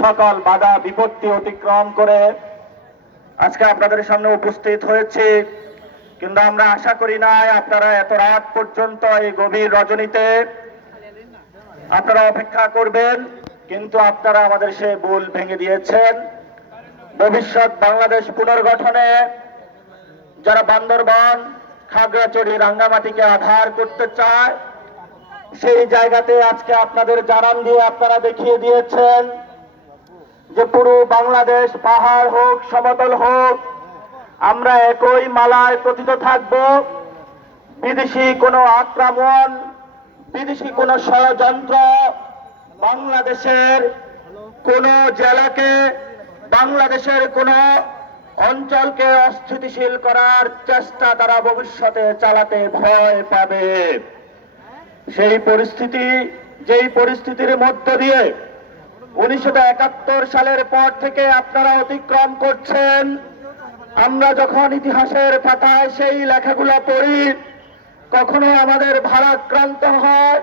সকল বাধা বিপত্তি অতিক্রম করে আজকে আপনাদের সামনে উপস্থিত হয়েছে। কিন্তু আমরা আশা করি নাই আপনারা এত রাত পর্যন্ত এই গভীর রজনীতে আপনারা অপেক্ষা করবেন, কিন্তু আপনারা আমাদের সে ভুল ভেঙে দিয়েছেন। ভবিষ্যৎ বাংলাদেশ পুনর্গঠনে যারা বান্দরবান, খাগড়াছড়ি, রাঙ্গামাটিকে আধার করতে চায়, সেই জায়গাতে আজকে আপনাদের জানান দিয়ে আপনারা দেখিয়ে দিয়েছেন। যে পুরো বাংলাদেশ পাহাড় হোক, সমতল হোক, আমরা একই মালায় প্রতীত থাকব। বিদেশি কোনো আক্রমণ, বিদেশি কোনো ষড়যন্ত্র বাংলাদেশের কোন জেলাকে, বাংলাদেশের কোন অঞ্চলকে অস্থিতিশীল করার চেষ্টা তারা ভবিষ্যতে চালাতে ভয় পাবে। সেই পরিস্থিতি, যেই পরিস্থিতির মধ্য দিয়ে উনিশশো একাত্তর সালের পর থেকে আপনারা অতিক্রম করছেন। আমরা যখন ইতিহাসের পাতায় সেই লেখাগুলো পড়ি, কখনো আমাদের ভারাক্রান্ত হয়।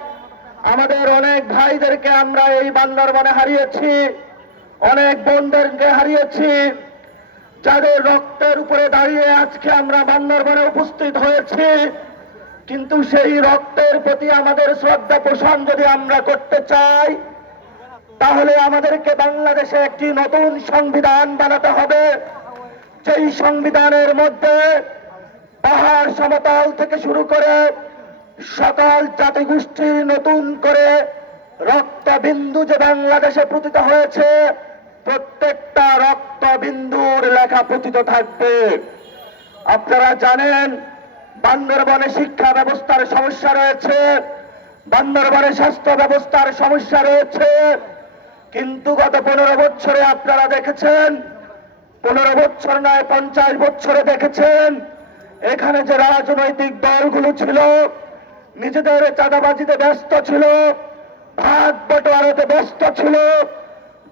আমাদের অনেক ভাইদেরকে আমরা এই বান্দরবনে হারিয়েছি, অনেক বোনদেরকে হারিয়েছি। যাদের রক্তের উপরে দাঁড়িয়ে আজকে আমরা বান্দরবনে উপস্থিত হয়েছি, কিন্তু সেই রক্তের প্রতি আমাদের শ্রদ্ধা পোষণ যদি আমরা করতে চাই তাহলে আমাদেরকে বাংলাদেশে একটি নতুন সংবিধান বানাতে হবে। সেই সংবিধানের মধ্যে পাহাড় সমতল থেকে শুরু করে সকল জাতিগোষ্ঠীর নতুন করে রক্তবিন্দু যে বাংলাদেশে পতিত হয়েছে, প্রত্যেকটা রক্তবিন্দুর লেখা পতিত থাকবে। আপনারা জানেন, বান্দরবনে শিক্ষা ব্যবস্থার সমস্যা রয়েছে, বান্দরবনে স্বাস্থ্য ব্যবস্থার সমস্যা রয়েছে কিন্তু গত পনেরো বছরে আপনারা দেখেছেন, পনেরো বছর নয়, পঞ্চাশ বছরে দেখেছেন, এখানে যে রাজনৈতিক দলগুলো ছিল, নিজেদের চাঁদাবাজিতে ব্যস্ত ছিল ভাগ বটোয়ারাতে ব্যস্ত ছিল,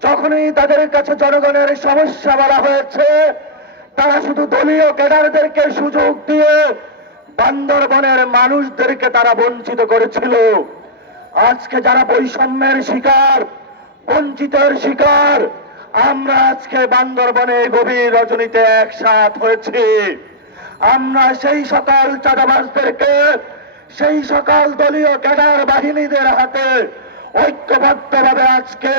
যখনই তাদের কাছে জনগণের সমস্যা বলা হয়েছে, তারা শুধু দলীয় ক্যাডারদেরকে সুযোগ দিয়ে বান্দরবনের মানুষদেরকে তারা বঞ্চিত করেছিল। আজকে যারা বৈষম্যের শিকার বঞ্চিতের শিকার। আমরা আজকে বান্দরবনে গভীর রজনীতে একসাথ হয়েছি। আমরা সেই সকল চাঁদাবাজদেরকে, সেই সকল দলীয় ক্যাডার বাহিনীদের হাতে ঐক্যবদ্ধভাবে আজকে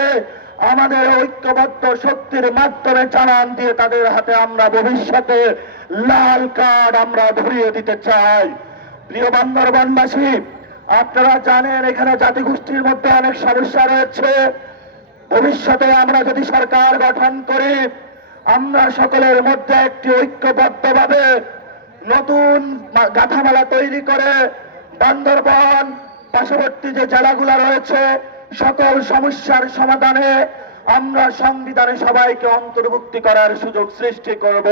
আমাদের ঐক্যবদ্ধ শক্তির মাধ্যমে জানান দিয়ে তাদের হাতে আমরা ভবিষ্যতে লাল কার্ড আমরা ধরিয়ে দিতে চাই। প্রিয় বান্দরবানবাসী, আপনারা জানেন এখানে জাতিগোষ্ঠীর মধ্যে অনেক সমস্যা রয়েছে। ভবিষ্যতে আমরা যদি সরকার গঠন করি, আমরা সকলের মধ্যে একটি ঐক্যবদ্ধভাবে নতুন গাথামালা তৈরি করে, বান্দরবন পার্শ্ববর্তী যে জেলাগুলো রয়েছে, সকল সমস্যার সমাধানে আমরা সংবিধানে সবাইকে অন্তর্ভুক্তি করার সুযোগ সৃষ্টি করব।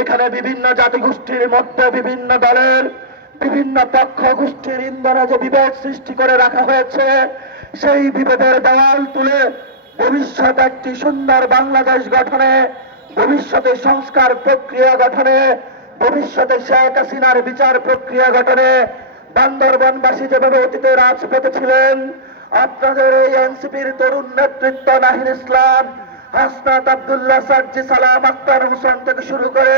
এখানে বিভিন্ন জাতিগোষ্ঠীর মধ্যে বিভিন্ন দলের বিভিন্ন পক্ষ গোষ্ঠীর ইন্ধনে যে বিভেদ সৃষ্টি করে রাখা হয়েছে সেই বিভেদের দেওয়াল তুলে ভবিষ্যৎ একটি সুন্দর বাংলাদেশ গঠনে, ভবিষ্যতে সংস্কার প্রক্রিয়া গঠনে, ভবিষ্যতে শেখ হাসিনার বিচার প্রক্রিয়া গঠনে বান্দরবনবাসী যেভাবে অতীতে রাজপথে ছিলেন, আপনাদের এই এনসিপির তরুণ নেতৃত্ব নাহিন ইসলাম, হাসনাত আব্দুল্লাহ সার্জি সালাম আক্তার হোসেন থেকে শুরু করে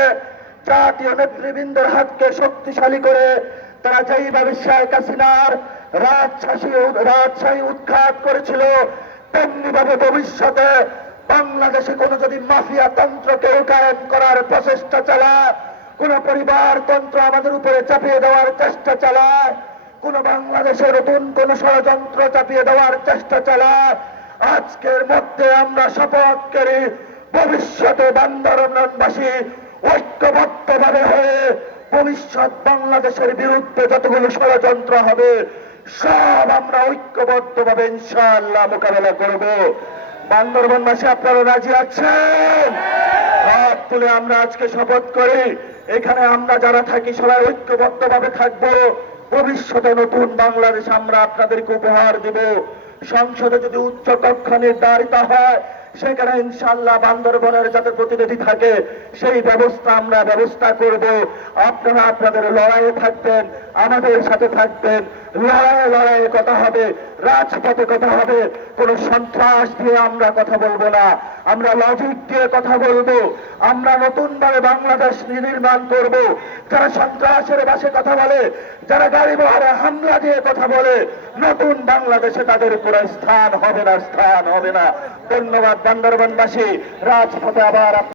জাতীয় নেতৃবৃন্দের হাতকে শক্তিশালী করে তারা যেইভাবে শেখ হাসিনার রাজশাহী রাজশাহী উৎখাত করেছিল। তেমনি ভাবে ভবিষ্যতে বাংলাদেশে কোনো যদি মাফিয়া তন্ত্রকে কায়েম করার প্রচেষ্টা চালায়, কোন পরিবার তন্ত্র আমাদের উপরে চাপিয়ে দেওয়ার চেষ্টা চালায়, কোন বাংলাদেশে নতুন কোন ষড়যন্ত্র চাপিয়ে দেওয়ার চেষ্টা চালায়, আজকের মধ্যে আমরা শপথ করি, ভবিষ্যতে বান্দরবাসী ঐক্যবদ্ধভাবে হয়ে ভবিষ্যৎ বাংলাদেশের বিরুদ্ধে যতগুলো ষড়যন্ত্র হবে সব আমরা ঐক্যবদ্ধভাবে ইনশাআল্লাহ মোকাবেলা করব। বান্দরবনবাসী আপনারা রাজি আছেন? হাত তুলে আমরা আজকে শপথ করি। এখানে আমরা যারা থাকি, সবাই ঐক্যবদ্ধ ভাবে থাকব। ভবিষ্যতে নতুন বাংলাদেশ আমরা আপনাদেরকে উপহার দিব। সংসদে যদি উচ্চ কক্ষ নির্ধারিত হয় সেখানে ইনশাল্লাহ বান্দরবনের যাতে প্রতিনিধি থাকে, সেই ব্যবস্থা আমরা ব্যবস্থা করব। আপনারা আপনাদের লড়াইয়ে থাকবেন, আমাদের সাথে থাকবেন। লড়াইয়ে লড়াইয়ে কথা হবে। রাজপথে কথা হবে। কোন সন্ত্রাস দিয়ে আমরা কথা বলব না। আমরা লজিক দিয়ে কথা বলব। আমরা নতুন ভাবে বাংলাদেশ নির্মাণ করব। যারা সন্ত্রাসের বাসে কথা বলে, যারা গাড়ি বহরে হামলা দিয়ে কথা বলে, নতুন বাংলাদেশে তাদের কোনো স্থান হবে না, স্থান হবে না। ধন্যবাদ বান্দরবানবাসী। রাজপথে আবার